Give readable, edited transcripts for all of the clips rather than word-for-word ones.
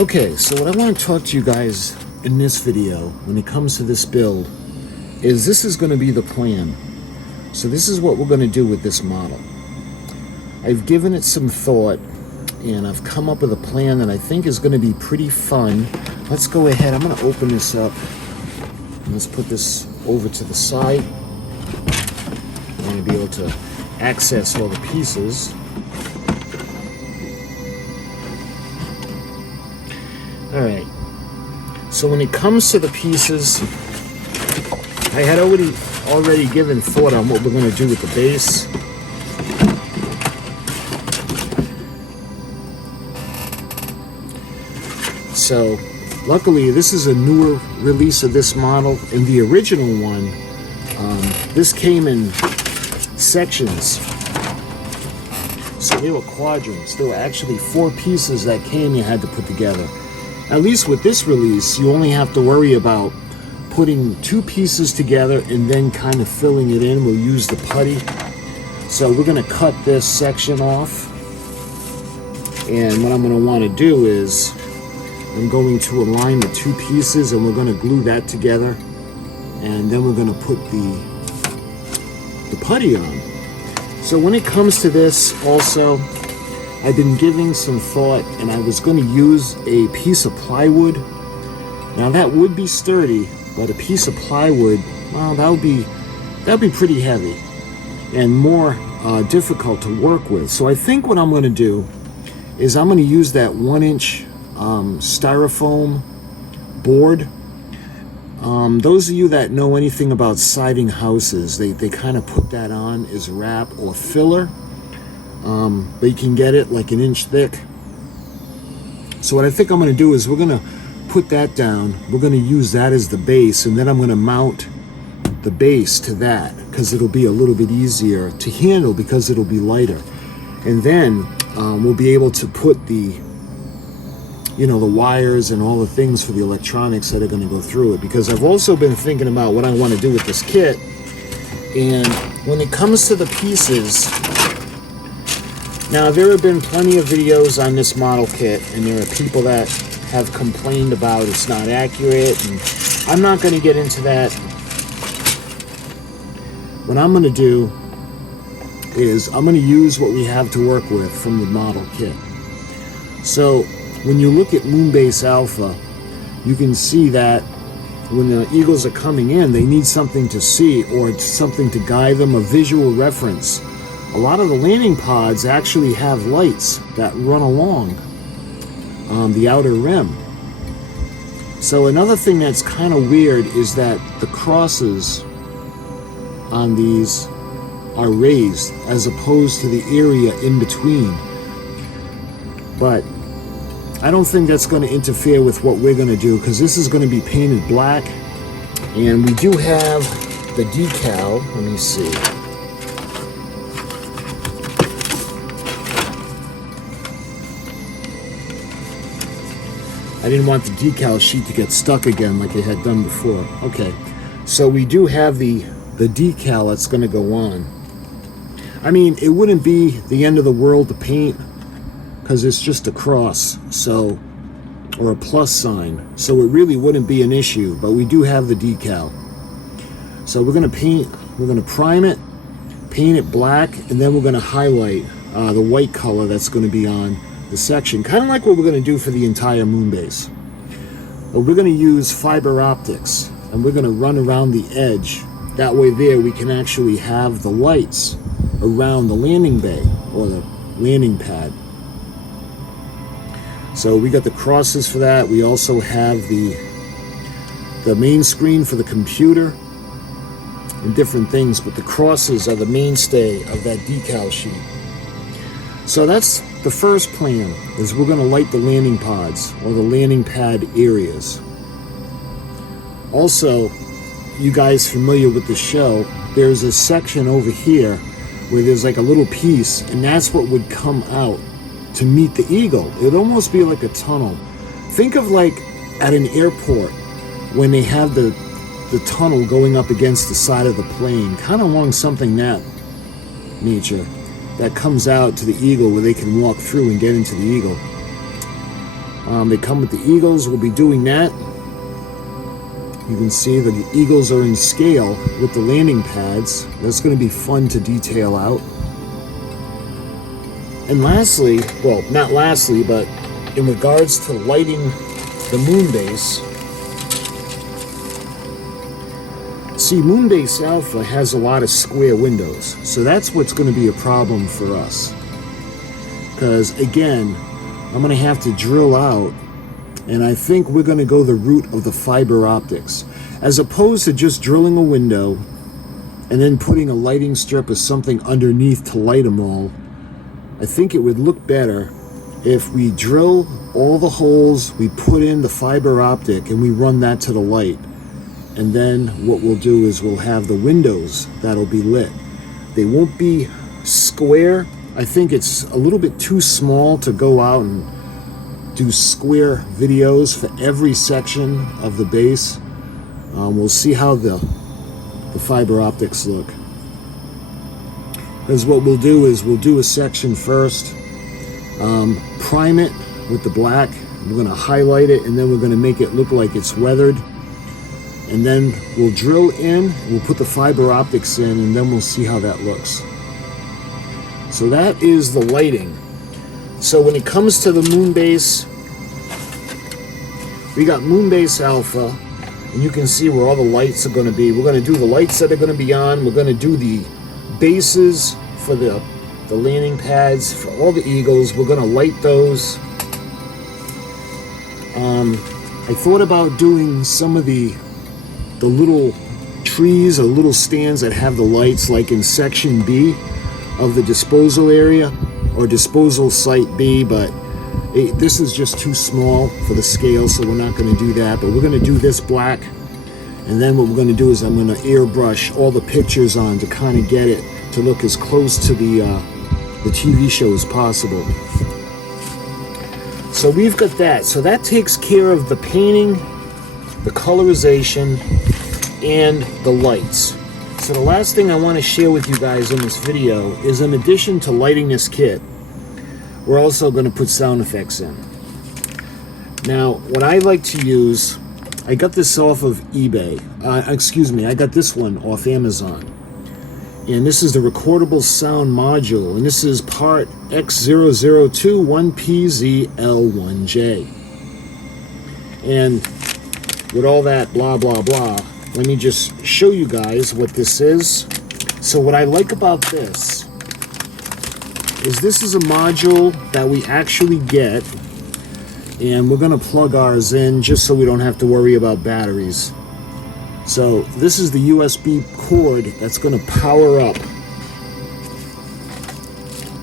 Okay, so what I want to talk to you guys in this video when it comes to this build is this is going to be the plan. So this is what we're going to do with this model. I've given it some thought and I've come up with a plan that I think is going to be pretty fun. Let's go ahead. I'm going to open this up. And let's put this over to the side. I'm going to be able to access all the pieces. Alright, so when it comes to the pieces, I had already given thought on what we're going to do with the base. So, luckily, this is a newer release of this model. In the original one, this came in sections. So they were quadrants. There were actually 4 pieces that came you had to put together. At least with this release, you only have to worry about putting 2 pieces together and then kind of filling it in. We'll use the putty. So we're going to cut this section off. And what I'm going to want to do is I'm going to align the 2 pieces and we're going to glue that together. And then we're going to put the putty on. So when it comes to this also, I've been giving some thought and I was going to use a piece of plywood. Now that would be sturdy, but a piece of plywood, well, that would be pretty heavy and more difficult to work with. So I think what I'm going to do is I'm going to use that 1-inch styrofoam board. Those of you that know anything about siding houses, they kind of put that on as wrap or filler. But you can get it like 1 inch thick. So what I think I'm going to do is we're going to put that down. We're going to use that as the base, and then I'm going to mount the base to that because it'll be a little bit easier to handle because it'll be lighter. And then we'll be able to put the wires and all the things for the electronics that are going to go through it, because I've also been thinking about what I want to do with this kit. And when it comes to the pieces, now there have been plenty of videos on this model kit, and there are people that have complained about it's not accurate, and I'm not going to get into that. What I'm going to do is I'm going to use what we have to work with from the model kit. So when you look at Moonbase Alpha, you can see that when the eagles are coming in, they need something to see or something to guide them, a visual reference. A lot of the landing pods actually have lights that run along the outer rim. So another thing that's kind of weird is that the crosses on these are raised as opposed to the area in between. But I don't think that's going to interfere with what we're going to do, because this is going to be painted black. And we do have the decal. Let me see. I didn't want the decal sheet to get stuck again like it had done before. Okay, so we do have the decal that's going to go on. I mean, it wouldn't be the end of the world to paint because it's just a cross, so, or a plus sign, so it really wouldn't be an issue. But we do have the decal. So we're going to paint, we're going to prime it, paint it black, and then we're going to highlight the white color that's going to be on the section, kind of like what we're going to do for the entire Moonbase. But we're going to use fiber optics, and we're going to run around the edge. That way there we can actually have the lights around the landing bay or the landing pad. So we got the crosses for that. We also have the main screen for the computer and different things, but the crosses are the mainstay of that decal sheet. So that's the first plan, is we're going to light the landing pods or the landing pad areas. Also, you guys familiar with the show, there's a section over here where there's like a little piece, and that's what would come out to meet the eagle. It'd almost be like a tunnel. Think of like at an airport when they have the tunnel going up against the side of the plane, kind of along something that nature, that comes out to the eagle where they can walk through and get into the eagle. They come with the eagles. We'll be doing that. You can see that the eagles are in scale with the landing pads. That's going to be fun to detail out. And lastly, well, not lastly, but in regards to lighting the Moonbase, see, Moonbase Alpha has a lot of square windows, so that's what's going to be a problem for us. Because again, I'm going to have to drill out, and I think we're going to go the route of the fiber optics, as opposed to just drilling a window and then putting a lighting strip or something underneath to light them all. I think it would look better if we drill all the holes, we put in the fiber optic, and we run that to the light. And then what we'll do is we'll have the windows that'll be lit. They won't be square. I think it's a little bit too small to go out and do square videos for every section of the base. We'll see how the fiber optics look. Because what we'll do is we'll do a section first, prime it with the black. We're going to highlight it, and then we're going to make it look like it's weathered. And then we'll drill in, we'll put the fiber optics in, and then we'll see how that looks. So that is the lighting. So when it comes to the Moonbase, we got Moonbase Alpha, and you can see where all the lights are going to be. We're going to do the lights that are going to be on. We're going to do the bases for the landing pads, for all the eagles. We're going to light those. I thought about doing some of the little trees or little stands that have the lights, like in section B of the disposal area or disposal site B, but this is just too small for the scale, so we're not going to do that. But we're going to do this black, and then what we're going to do is I'm going to airbrush all the pictures on to kind of get it to look as close to the TV show as possible. So we've got that. So that takes care of the painting, the colorization, and the lights. So the last thing I want to share with you guys in this video is, in addition to lighting this kit, we're also going to put sound effects in. Now, what I like to use, I got this off of eBay. I got this one off Amazon. And this is the recordable sound module, and this is part X0021PZL1J. And with all that blah blah blah, let me just show you guys what this is. So what I like about this is a module that we actually get, and we're going to plug ours in just so we don't have to worry about batteries. So this is the USB cord that's going to power up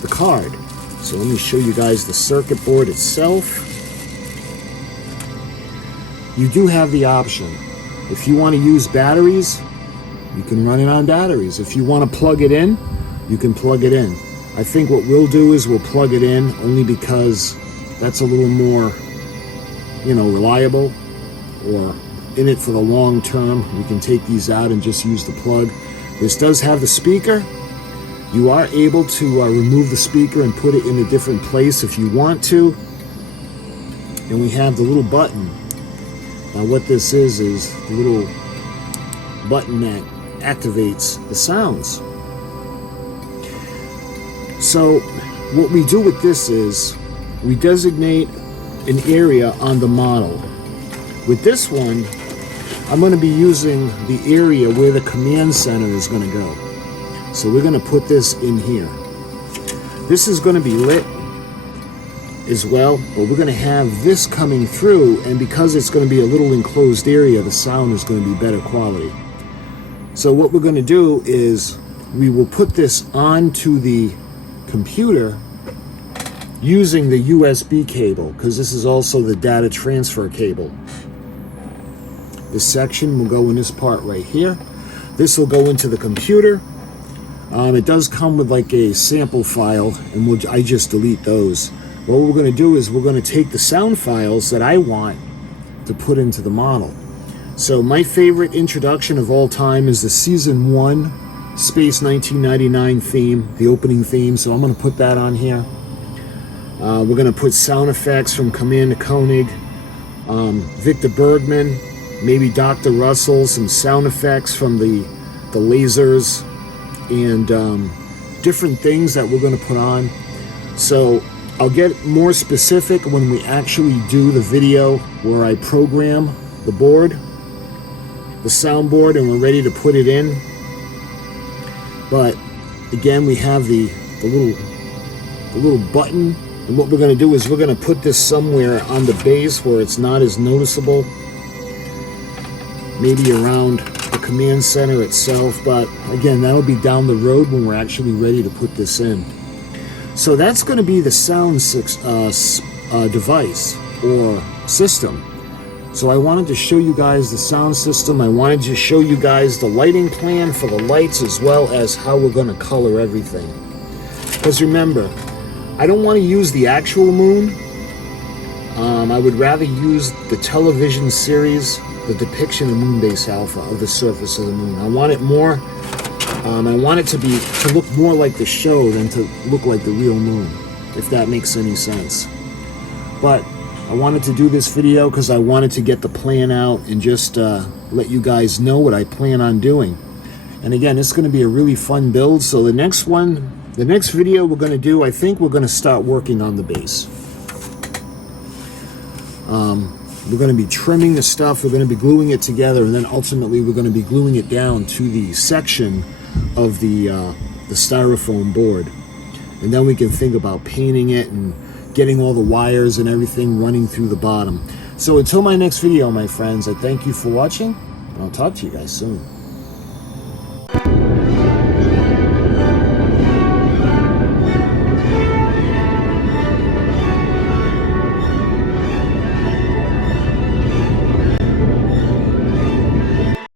the card. So let me show you guys the circuit board itself. You do have the option. If you want to use batteries, you can run it on batteries. If you want to plug it in, you can plug it in. I think what we'll do is we'll plug it in, only because that's a little more, reliable, or in it for the long term. We can take these out and just use the plug. This does have the speaker. You are able to remove the speaker and put it in a different place if you want to. And we have the little button. Now what this is the little button that activates the sounds. So what we do with this is we designate an area on the model. With this one, I'm going to be using the area where the command center is going to go. So we're going to put this in here. This is going to be lit as well, but we're going to have this coming through, and because it's going to be a little enclosed area, the sound is going to be better quality. So what we're going to do is we will put this onto the computer using the USB cable, because this is also the data transfer cable. This section will go in this part right here. This will go into the computer. It does come with like a sample file, and I just delete those. What we're going to do is we're going to take the sound files that I want to put into the model. So my favorite introduction of all time is the Season 1 Space 1999 theme, the opening theme, so I'm going to put that on here. We're going to put sound effects from Commander Koenig, Victor Bergman, maybe Dr. Russell, some sound effects from the lasers, and different things that we're going to put on. So I'll get more specific when we actually do the video where I program the board, the soundboard, and we're ready to put it in. But again, we have the little button, and what we're going to do is we're going to put this somewhere on the base where it's not as noticeable, maybe around the command center itself. But again, that'll be down the road when we're actually ready to put this in. So that's going to be the sound device or system. So I wanted to show you guys the sound system. I wanted to show you guys the lighting plan for the lights, as well as how we're going to color everything. Because remember, I don't want to use the actual moon. I would rather use the television series, the depiction of Moonbase Alpha, of the surface of the moon. I want it more. I want it to look more like the show than to look like the real moon, if that makes any sense. But I wanted to do this video because I wanted to get the plan out and just let you guys know what I plan on doing. And again, it's going to be a really fun build. So the next video we're going to do, I think we're going to start working on the base. We're going to be trimming the stuff, we're going to be gluing it together, and then ultimately we're going to be gluing it down to the section of the styrofoam board. And then we can think about painting it and getting all the wires and everything running through the bottom. So until my next video, my friends, I thank you for watching, and I'll talk to you guys soon.